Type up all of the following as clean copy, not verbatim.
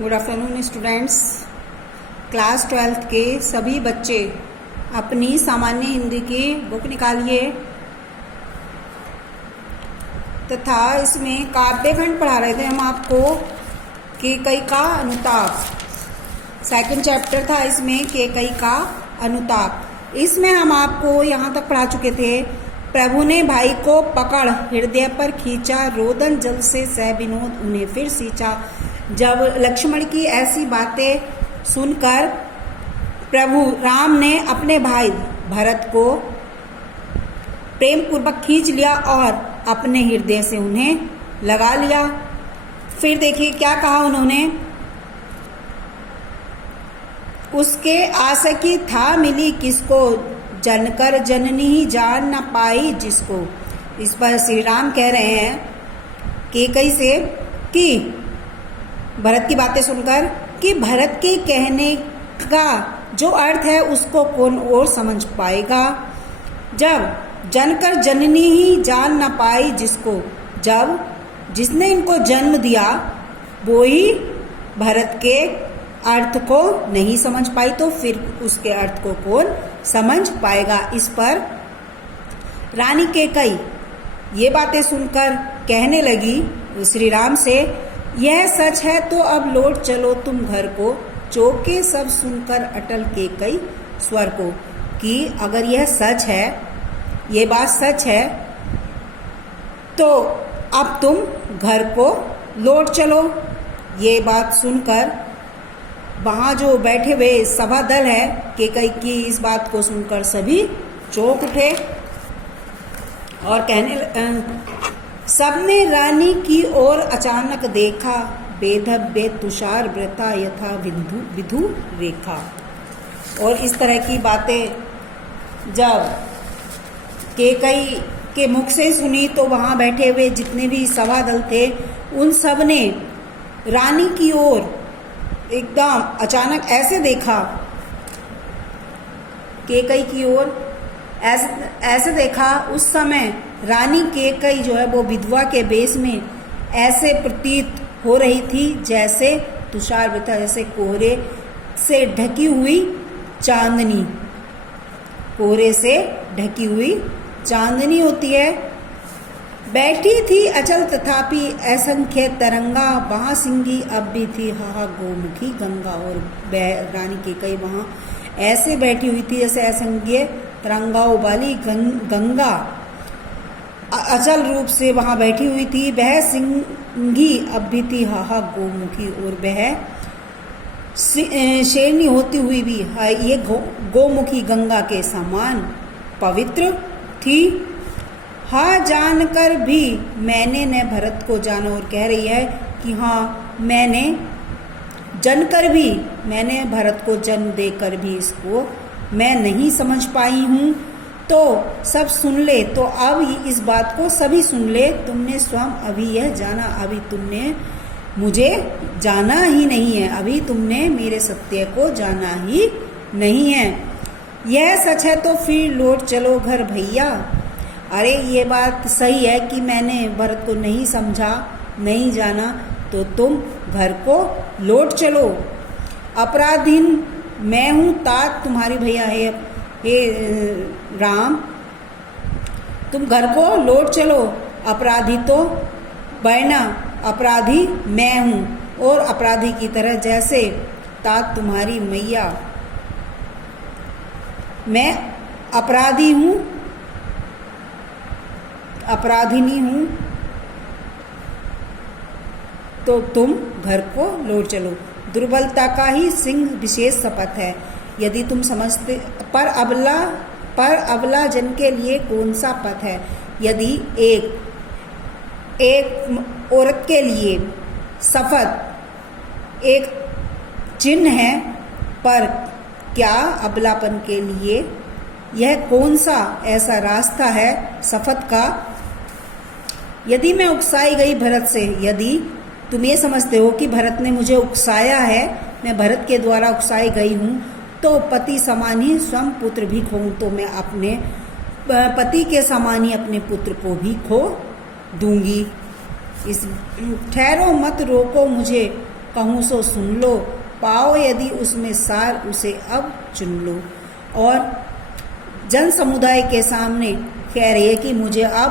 Good afternoon students. Class 12th के सभी बच्चे अपनी सामान्य हिंदी की बुक निकालिए तथा इसमें काव्यखंड पढ़ा रहे थे हम आपको केकई का अनुताप। सेकंड चैप्टर था इसमें केकई का अनुताप। इसमें हम आपको यहाँ तक पढ़ा चुके थे। प्रभु ने भाई को पकड़ हृदय पर खींचा, रोदन जल से सह विनोद उन्हें फिर सींचा। जब लक्ष्मण की ऐसी बातें सुनकर प्रभु राम ने अपने भाई भरत को प्रेम पूर्वक खींच लिया और अपने हृदय से उन्हें लगा लिया। फिर देखिए क्या कहा उन्होंने, उसके आसकी था मिली किसको, जनकर जननी ही जान न पाई जिसको। इस पर श्री राम कह रहे हैं केकई से कि भरत की बातें सुनकर कि भरत के कहने का जो अर्थ है उसको कौन और समझ पाएगा। जब जनकर जननी ही जान न पाई जिसको, जब जिसने इनको जन्म दिया वो ही भरत के अर्थ को नहीं समझ पाई तो फिर उसके अर्थ को कौन समझ पाएगा। इस पर रानी केकई ये बातें सुनकर कहने लगी श्री राम से, यह सच है तो अब लौट चलो तुम घर को। चौके सब सुनकर अटल केकई स्वर को, कि अगर यह सच है, ये बात सच है तो अब तुम घर को लौट चलो। ये बात सुनकर वहाँ जो बैठे हुए सभा दल है केकई की इस बात को सुनकर सभी चौंक उठे और कहने सबने रानी की ओर अचानक देखा, बेधब्य तुषार व्रता यथा विधु रेखा। और इस तरह की बातें जब केकई के मुख से सुनी तो वहाँ बैठे हुए जितने भी सभा दल थे उन सब ने रानी की ओर एकदम अचानक ऐसे देखा, केकई की ओर ऐसे देखा। उस समय रानी केकई जो है वो विधवा के वेश में ऐसे प्रतीत हो रही थी जैसे तुषार वृता, जैसे कोहरे से ढकी हुई चांदनी, कोहरे से ढकी हुई चांदनी होती है। बैठी थी अचल तथापि असंख्य तरंगा, वहाँ सिंगी अब भी थी हाहा गोमुखी गंगा। और रानी केकई वहाँ ऐसे बैठी हुई थी जैसे असंख्य तरंगाओं वाली गंगा अचल रूप से वहाँ बैठी हुई थी। वह सिंगी अब भी थी हाहा गोमुखी, और वह शेरनी होती हुई भी ये गोमुखी गंगा के समान पवित्र थी। हाँ जानकर भी मैंने न भरत को जाना, और कह रही है कि हाँ मैंने जानकर भी, मैंने भरत को जन्म देकर भी इसको मैं नहीं समझ पाई हूँ। तो सब सुन ले, तो अब इस बात को सभी सुन ले। तुमने स्वयं अभी यह जाना, अभी तुमने मुझे जाना ही नहीं है, अभी तुमने मेरे सत्य को जाना ही नहीं है। यह सच है तो फिर लौट चलो घर भैया। अरे ये बात सही है कि मैंने भरत को नहीं समझा, नहीं जाना, तो तुम घर को लौट चलो। अपराधीन मैं हूँ तात तुम्हारी भैया है, हे राम तुम घर को लौट चलो। अपराधी तो बैना, अपराधी मैं हूँ और अपराधी की तरह जैसे तात तुम्हारी मैया। मैं अपराधी हूँ, अपराधिनी हूँ, तो तुम घर को लौट चलो। दुर्बलता का ही सिंह विशेष शपथ है, यदि तुम समझते। पर अबला जन के लिए कौन सा पथ है। यदि एक औरत के लिए शपथ एक चिन्ह है, पर क्या अबलापन के लिए यह कौन सा ऐसा रास्ता है शपथ का। यदि मैं उकसाई गई भरत से, यदि तुम ये समझते हो कि भरत ने मुझे उकसाया है, मैं भरत के द्वारा उकसाई गई हूँ, तो पति समान ही स्वयं पुत्र भी खोऊं, तो मैं अपने पति के समान ही अपने पुत्र को भी खो दूंगी। इस ठहरो मत रोको मुझे, कहूँ सो सुन लो, पाओ यदि उसमें सार उसे अब चुन लो। और जन समुदाय के सामने कह रही है कि मुझे अब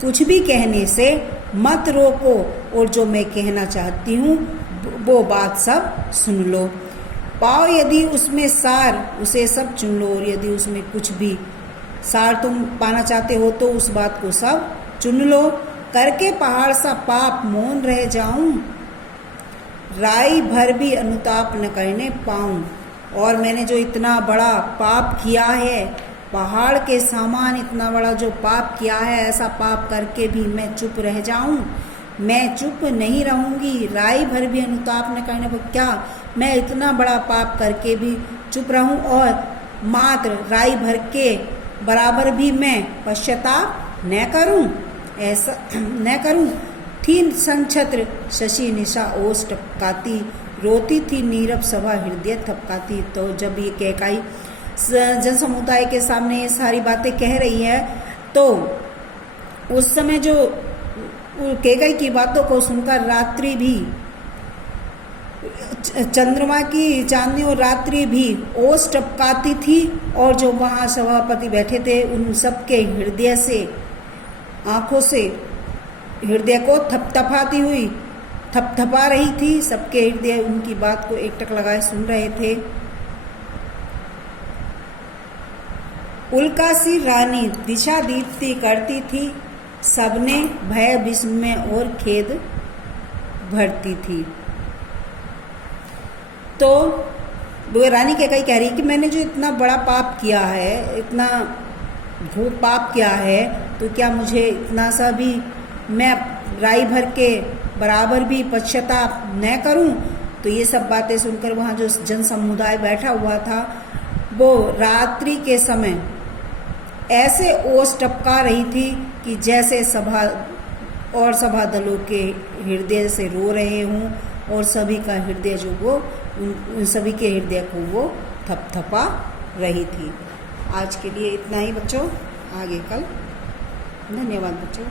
कुछ भी कहने से मत रोको, और जो मैं कहना चाहती हूँ वो बात सब सुन लो। पाओ यदि उसमें सार उसे सब चुन लो, और यदि उसमें कुछ भी सार तुम पाना चाहते हो तो उस बात को सब चुन लो। करके पहाड़ सा पाप मौन रह जाऊं, राई भर भी अनुताप न करने पाऊं। और मैंने जो इतना बड़ा पाप किया है, पहाड़ के समान इतना बड़ा जो पाप किया है, ऐसा पाप करके भी मैं चुप रह जाऊं, मैं चुप नहीं रहूंगी। राई भर भी अनुताप न करने पर, क्या मैं इतना बड़ा पाप करके भी चुप रहूं और मात्र राई भर के बराबर भी मैं पश्चाताप न करूं, ऐसा न करूं। थी संछत्र शशि निशा ओस टपकाती, रोती थी नीरव सभा हृदय थपकाती। तो जब ये कैकाई जन समुदाय के सामने ये सारी बातें कह रही है, तो उस समय जो कैकाई की बातों को सुनकर रात्रि भी, चंद्रमा की चांदनी और रात्रि भी ओस टपकाती थी, और जो वहाँ सभापति बैठे थे उन सबके हृदय से, आंखों से हृदय को थपथपाती हुई थपथपा रही थी। सबके हृदय उनकी बात को एकटक लगाए सुन रहे थे। उल्कासी रानी दिशा दीप्ति करती थी, सबने भय विस्मय और खेद भरती थी। तो वो रानी कैकेयी कह रही कि मैंने जो इतना बड़ा पाप किया है, इतना घोर पाप किया है, तो क्या मुझे इतना सा भी मैं राई भर के बराबर भी पश्चाताप न करूं। तो ये सब बातें सुनकर वहाँ जो जन समुदाय बैठा हुआ था, वो रात्रि के समय ऐसे ओस टपका रही थी कि जैसे सभा और सभा दलों के हृदय से रो रहे हों, और सभी का हृदय जो वो उन सभी के हृदय को वो थपथपा रही थी। आज के लिए इतना ही बच्चों, आगे कल। धन्यवाद बच्चों।